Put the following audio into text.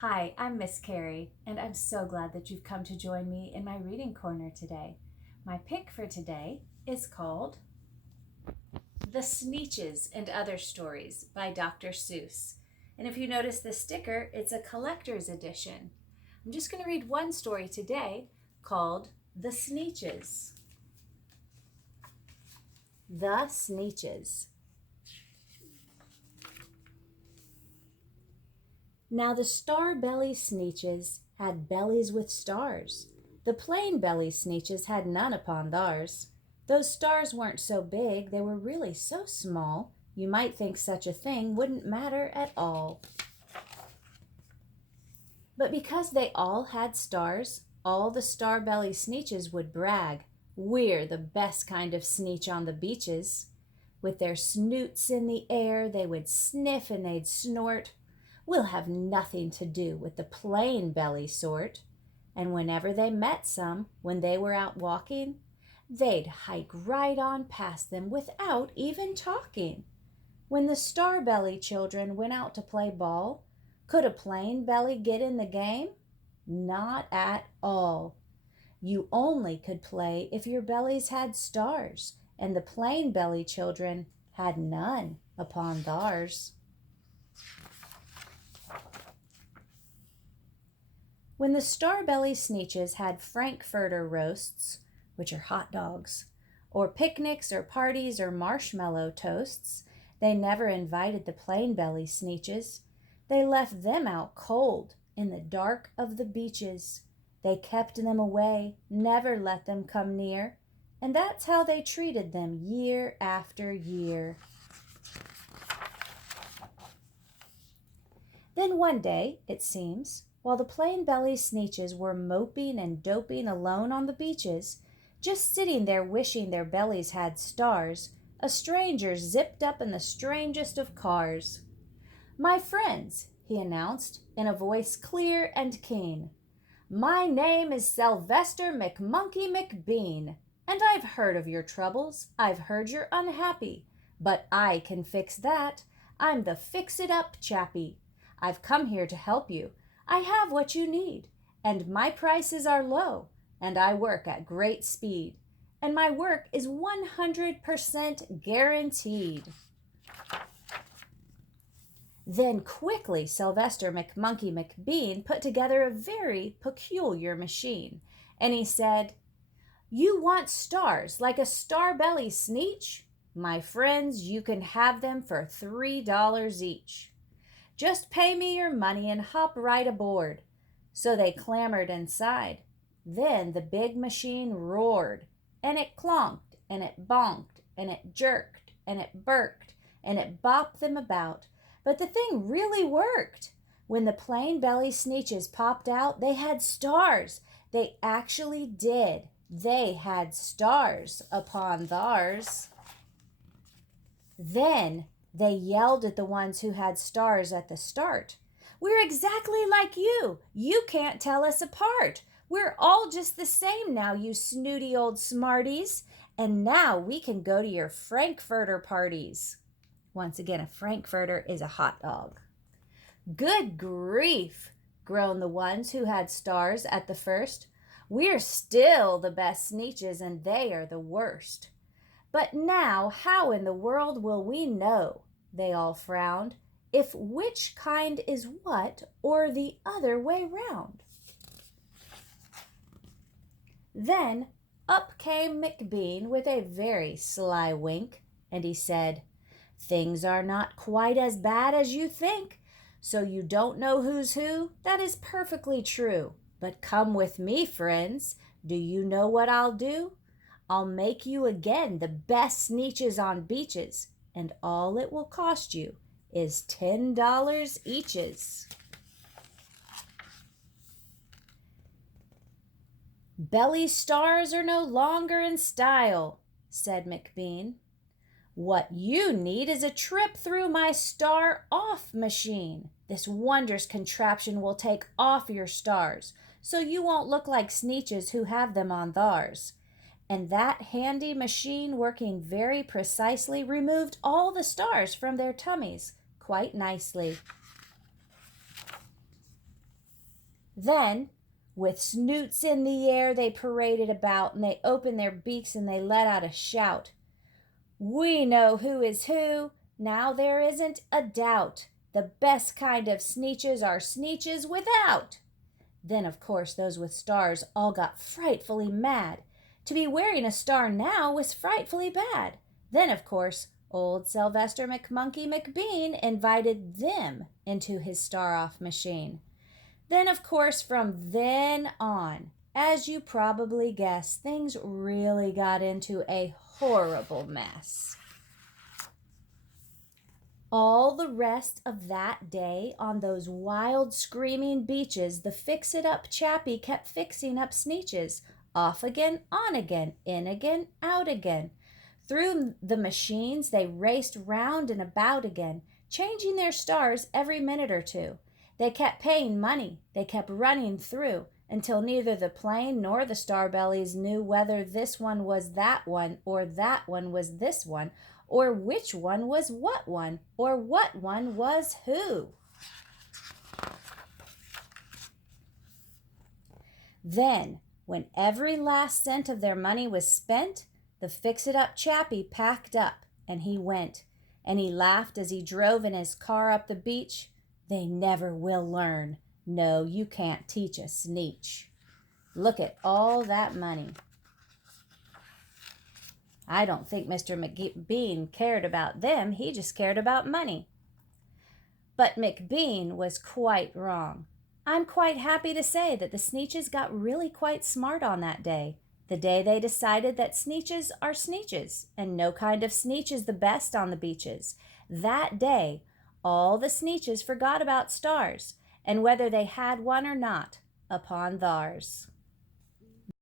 Hi, I'm Miss Carrie, and I'm so glad that you've come to join me in my reading corner today. My pick for today is called The Sneetches and Other Stories by Dr. Seuss. And if you notice the sticker, it's a collector's edition. I'm just going to read one story today called The Sneetches. The Sneetches. Now the star-belly Sneetches had bellies with stars. The plain belly Sneetches had none upon theirs. Those stars weren't so big, they were really so small, you might think such a thing wouldn't matter at all. But because they all had stars, all the star-belly Sneetches would brag, "We're the best kind of Sneetch on the beaches." With their snoots in the air, they would sniff and they'd snort, "We'll have nothing to do with the plain belly sort." And whenever they met some, when they were out walking, they'd hike right on past them without even talking. When the star-belly children went out to play ball, could a plain belly get in the game? Not at all. You only could play if your bellies had stars, and the plain belly children had none upon theirs. When the star-belly Sneetches had frankfurter roasts, which are hot dogs, or picnics or parties or marshmallow toasts, they never invited the plain belly Sneetches. They left them out cold in the dark of the beaches. They kept them away, never let them come near, and that's how they treated them year after year. Then one day, it seems, while the plain belly Sneetches were moping and doping alone on the beaches, just sitting there wishing their bellies had stars, a stranger zipped up in the strangest of cars. "My friends," he announced, in a voice clear and keen, "my name is Sylvester McMonkey McBean, and I've heard of your troubles. I've heard you're unhappy, but I can fix that. I'm the fix-it-up chappie. I've come here to help you. I have what you need, and my prices are low, and I work at great speed, and my work is 100% guaranteed." Then quickly Sylvester McMonkey McBean put together a very peculiar machine, and he said, "You want stars like a star-belly Sneetch? My friends, you can have them for $3 each. Just pay me your money and hop right aboard." So they clambered inside. Then the big machine roared, and it clonked, and it bonked, and it jerked, and it burked, and it bopped them about. But the thing really worked. When the plain belly Sneetches popped out, they had stars. They actually did. They had stars upon theirs. Then they yelled at the ones who had stars at the start. "We're exactly like you. You can't tell us apart. We're all just the same now, you snooty old smarties. And now we can go to your frankfurter parties." Once again, a frankfurter is a hot dog. "Good grief," groaned the ones who had stars at the first. "We're still the best Sneetches, and they are the worst. But now how in the world will we know," they all frowned, "if which kind is what or the other way round?" Then up came McBean with a very sly wink, and he said, "Things are not quite as bad as you think. So you don't know who's who? That is perfectly true. But come with me, friends. Do you know what I'll do? I'll make you again the best Sneetches on beaches, and all it will cost you is $10 eaches." "Belly stars are no longer in style," said McBean. "What you need is a trip through my star-off machine. This wondrous contraption will take off your stars, so you won't look like Sneetches who have them on theirs." And that handy machine, working very precisely, removed all the stars from their tummies quite nicely. Then, with snoots in the air, they paraded about, and they opened their beaks and they let out a shout. We know who is who, now there isn't a doubt. The best kind of Sneetches are Sneetches without. Then, of course, those with stars all got frightfully mad. To be wearing a star now was frightfully bad. Then, of course, old Sylvester McMonkey McBean invited them into his star-off machine. Then, of course, from then on, as you probably guess, things really got into a horrible mess. All the rest of that day on those wild screaming beaches, the fix-it-up chappie kept fixing up Sneetches. Off again, on again, in again, out again. Through the machines they raced round and about again, changing their stars every minute or two. They kept paying money, they kept running through, until neither the plane nor the star bellies knew whether this one was that one, or that one was this one, or which one was what one, or what one was who. Then, when every last cent of their money was spent, the fix-it-up chappie packed up, and he went, and he laughed as he drove in his car up the beach. They never will learn. No, you can't teach a Sneetch. Look at all that money. I don't think Mr. McBean cared about them. He just cared about money. But McBean was quite wrong. I'm quite happy to say that the Sneetches got really quite smart on that day. The day they decided that Sneetches are Sneetches, and no kind of Sneetch is the best on the beaches. That day, all the Sneetches forgot about stars, and whether they had one or not, upon theirs.